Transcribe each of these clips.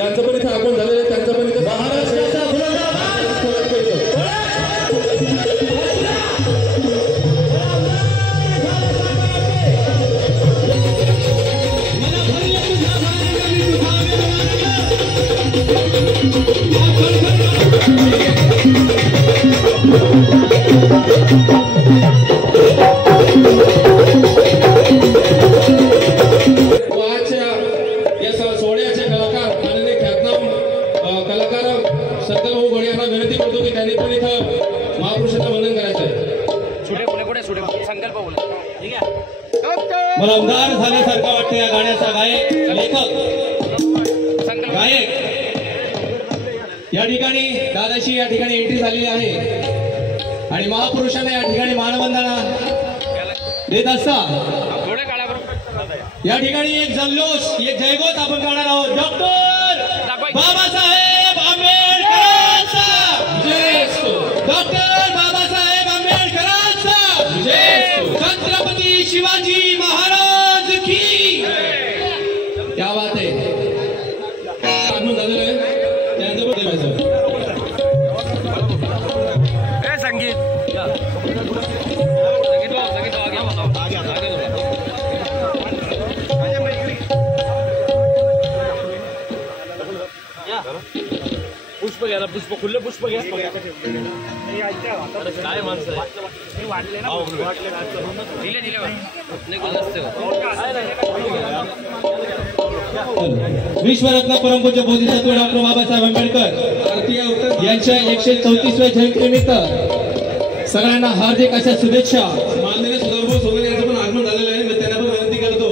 यांचं पण इथं आगमन झालेलं आहे, त्यांचं पण इथं महाराष्ट्राचा मला उदार झाल्यासारखं वाटतं या गाण्याचा गायक लेखक गायक या ठिकाणी दादाशी या ठिकाणी एंट्री झालेली आहे आणि महापुरुषांना या ठिकाणी मानवंदना देत असता या ठिकाणी एक जल्लोष एक जयघोष आपण करणार आहोत। डॉक्टर बाबासाहेब आंबेडकरांचा जय असो, डॉक्टर बाबासाहेब आंबेडकरांचा जय असो, छत्रपती शिवाजी महाराज की क्या बात है। आगमन झालेलं आहे त्यांचं पण देवाचं संगीत पुष्प घ्या, पुष्प खुल्ले पुष्प घ्या। काय माणसं विश्वरत्न परमपूज्य बोधिसत्व डॉक्टर बाबासाहेब आंबेडकर यांच्या 134व्या जयंतीनिमित्त सगळ्यांना हार्दिक अशा शुभेच्छा। माननीय सुधाभाऊ सोबत यांचं पण आगमन झालेलं आहे, त्यांना पण विनंती करतो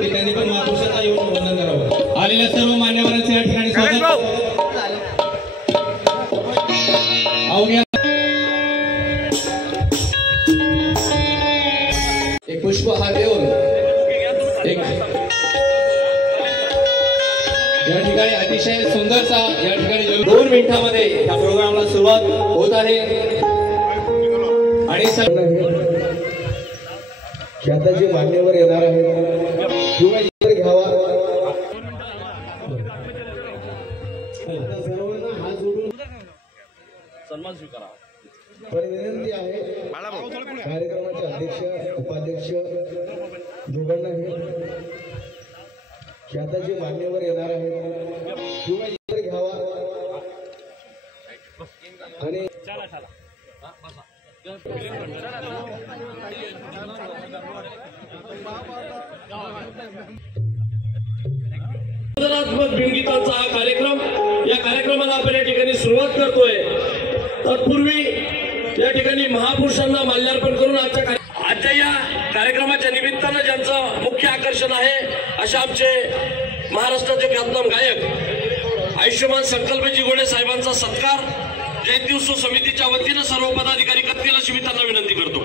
की त्यांनी पण महापुरुषांना येऊन वंदन करावं। आलेल्या सर्व मान्यवरांचे या ठिकाणी स्वागत। एक पुष्प हा देऊन एक या ठिकाणी अतिशय सुंदरसा या ठिकाणी 2 मिनिटांमध्ये या प्रोग्रामला सुरुवात होत आहे आणि आता जे मान्यवर येणार आहेत किंवा इतर घ्यावा सर्वांना हात जोडून सन्मान स्वीकारा। विनंती आहे कार्यक्रमाचे अध्यक्ष उपाध्यक्ष दोघांना की आता जे मान्यवर येणार आहेत किंवा इतर घ्यावा आणि बिंगीतांचा हा कार्यक्रम या कार्यक्रमाला आपण या ठिकाणी सुरुवात करतोय। तत्पूर्वी या ठिकाणी महापुरुषांना माल्यार्पण करून आजच्या या कार्यक्रमाच्या निमित्तानं ज्यांचं मुख्य आकर्षण आहे अशा आमचे महाराष्ट्राचे ख्यातनाम गायक आयुष्यमान संकल्पजी गोडे साहेबांचा सत्कार जयंती उत्सव समितीच्या वतीनं सर्व पदाधिकारी करतील अशी मी त्यांना विनंती करतो।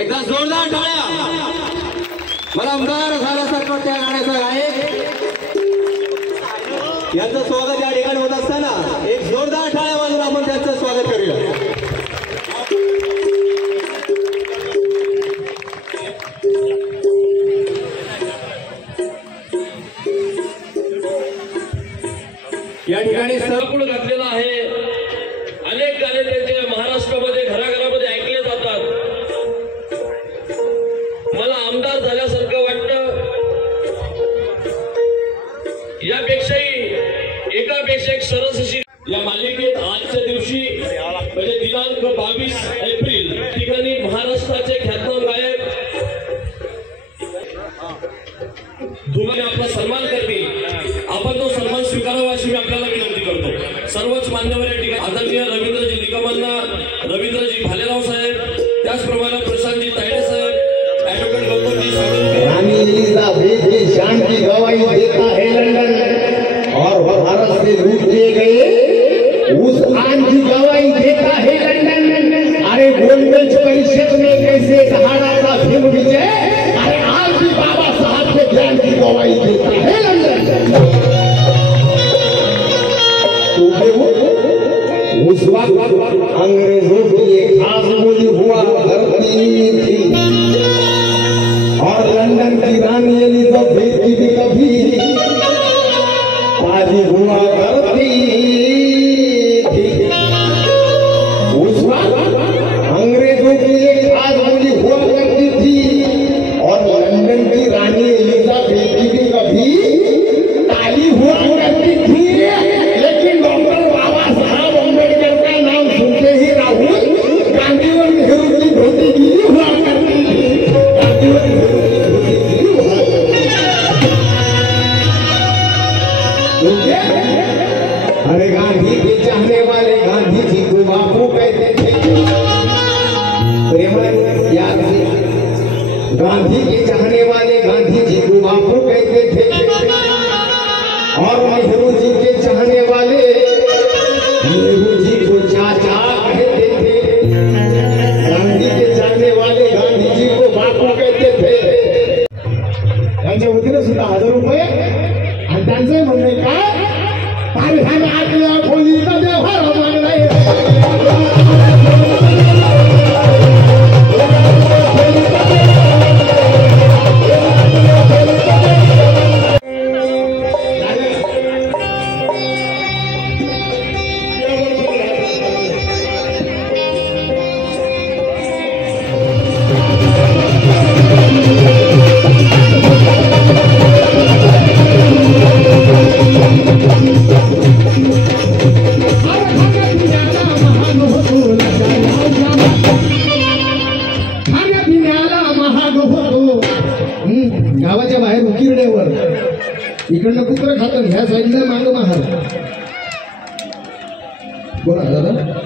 एकदा जोरदार टाळ्या। मला आमदार झाल्यासारखं त्या गाण्याचा गायक यांचं स्वागत या ठिकाणी होत असताना एक जोरदार टाळ्या वाजवून आपण त्यांचं स्वागत करूया। या ठिकाणी सरकुळ घातलेला आहे। अनेक गाणे त्यांचे महाराष्ट्रामध्ये घराघरामध्ये ऐकले जातात। मला आमदार झाल्यासारखं वाटतं। यापेक्षाही एकापेक्षा एक सरस अशी या मालिकेत आजच्या दिवशी म्हणजे दिनांक 22 एप्रिल ठिकाणी महाराष्ट्राचे ख्यातनाम गायक धुमाने आपला सन्मान करतील। आपण तो सन्मान स्वीकारावा अशी मी आपल्याला विनंती करतो। सर्वच मान्यवर या ठिकाणी आदरणीय रवींद्रजी निकमांना, रवींद्रजी भालेराव साहेब, त्याचप्रमाणे प्रशांतजी तायडे साहेब, ऍडव्होकेट गौतमजी सावंत, रानी एलिजाबेथ की शान की गवाही देता है लंदन और भारत से लूट लिए गए उस आन की गवाही देता है लंदन। अरे गोलमेज परिषद में कैसे सहारा का भीम विजय, अरे आज भी बाबा साहब के ज्ञान की गवाही देता है लंदन। उस वक्त अंग्रेजों की एक आजमूदी हुआ करती थी और लंदन की त्यांच्या वतीने सुद्धा 1000 रुपये आणि त्यांचं म्हणणे काय तारखाने आतल्या खोलीत व्यवहार मागलाय गावाच्या बाहेर उकिरड्यावर इकडनं कुत्र खातं ह्या साईडला माग महार बोला दादा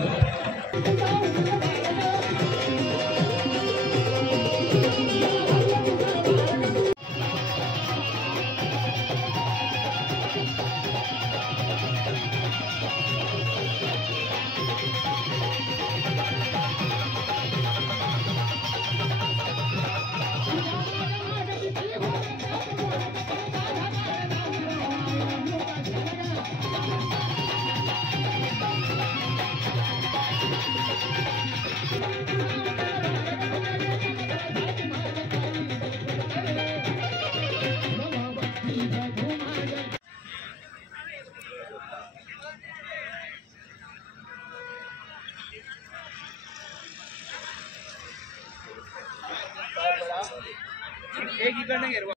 एक इकडनं